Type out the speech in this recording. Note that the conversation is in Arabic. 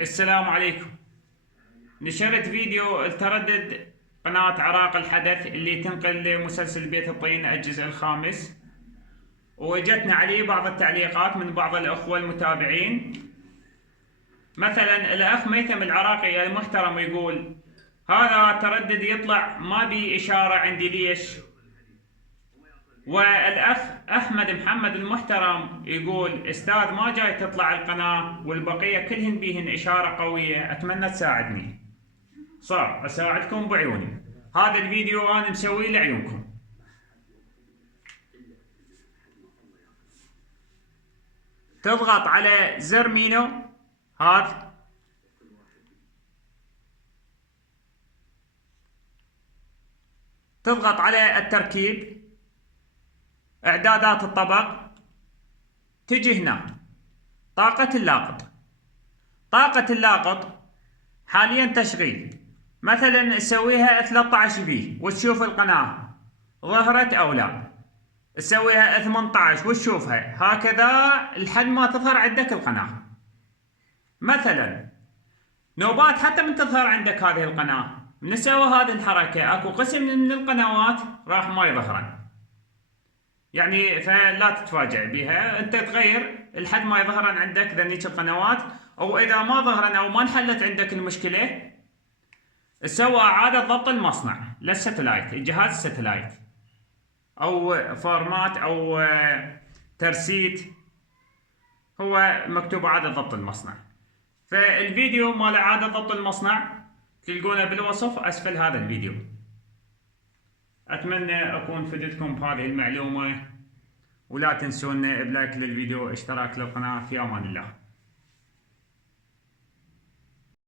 السلام عليكم. نشرت فيديو التردد قناة عراق الحدث اللي تنقل مسلسل بيت الطين الجزء الخامس، وجتنا عليه بعض التعليقات من بعض الأخوة المتابعين. مثلا الأخ ميثم العراقي المحترم يقول هذا تردد يطلع ما بي إشارة عندي ليش. والأخ أحمد محمد المحترم يقول أستاذ ما جاي تطلع القناة والبقية كلهن بيهن إشارة قوية، أتمنى تساعدني. صار أساعدكم بعيوني، هذا الفيديو أنا مسويه لعيونكم. تضغط على زر مينو هذا، تضغط على التركيب، إعدادات الطبق، تجي هنا طاقة اللاقط. طاقة اللاقط حاليا تشغيل، مثلا نسويها 13 بي وتشوف القناة ظهرت أو لا، تسويها 18 وتشوفها هكذا لحد ما تظهر عندك القناة. مثلا نوبات حتى من تظهر عندك هذه القناة نسوي هذه الحركة، اكو قسم من القنوات راح ما يظهرن، يعني فلا تتفاجئ بها، انت تغير لحد ما يظهرن عندك ذنيك القنوات. او اذا ما ظهرن او ما انحلت عندك المشكلة تسوي اعادة ضبط المصنع للستلايت، الجهاز الستلايت، او فورمات او ترسيت، هو مكتوب اعادة ضبط المصنع. فالفيديو مال اعادة ضبط المصنع تلقونه بالوصف اسفل هذا الفيديو. اتمنى اكون فدتكم بهذه المعلومة، ولا تنسون بلايك للفيديو، اشتراك للقناة. في امان الله.